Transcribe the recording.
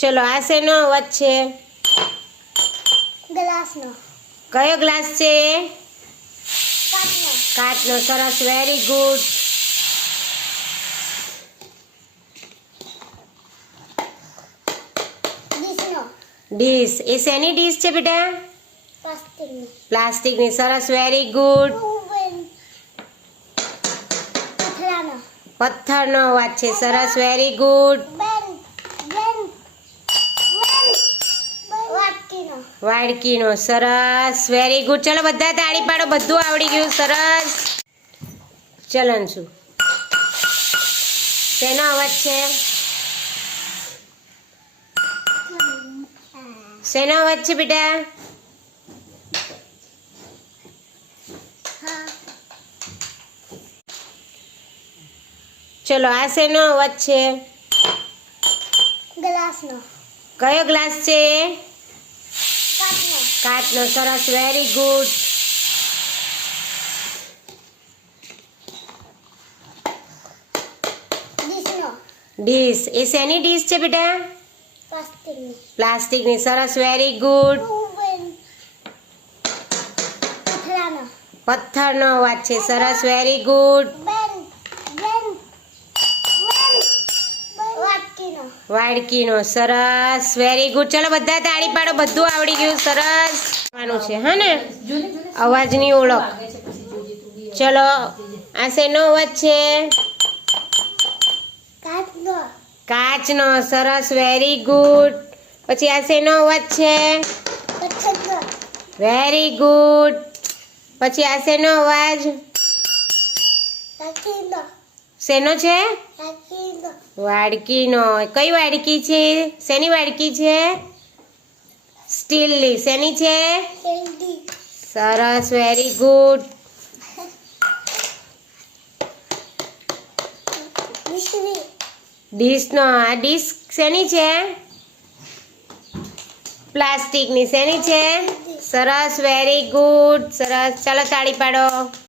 ચલો આ શેનો અવાજ છે? ગ્લાસનો. કયો ગ્લાસ છે કાચનો. સરસ વેરી ગુડ ડીશ. એ શેની ડીશ છે બેટા? પ્લાસ્ટિકની. સરસ વેરી ગુડ પથ્થરનો અવાજ છે. સરસ વેરી ગુડ વાડકીનો સરસ વેરી ગુડ ચલો બધા તાળી પાડો બધું આવડી ગયું સરસ. ચલન શું? શેનો અવાજ છે? શેનો અવાજ છે બેટા? ચલો આ શેનો અવાજ છે? ગ્લાસનો. કયો ગ્લાસ છે કાચનો સરસ વેરી ગુડ ડીશ એ શેની ડીશ છે બેટા? પ્લાસ્ટિકની. સરસ વેરી ગુડ પથ્થરનો અવાજ છે. સરસ વેરી ગુડ વાડકીનો. સરસ વેરી ગુડ ચલો બધા તાળી પાડો બધું આવડી ગયું સરસ. કરવાનું છે હા ને? અવાજની ઓળખ. ચલો આ શેનો અવાજ છે? કાચનો. સરસ વેરી ગુડ પછી આ શેનો અવાજ છે? વેરી ગુડ પછી આ શેનો અવાજ? શેનો છે? વાડકીનો. કઈ વાડકી છે? શેની વાડકી છે? સ્ટીલની. શેની છે? સરસ વેરી ગુડ ડીશનો. આ ડીશ શેની છે? પ્લાસ્ટિકની. શેની છે? સરસ વેરી ગુડ સરસ. ચાલો તાળી પાડો.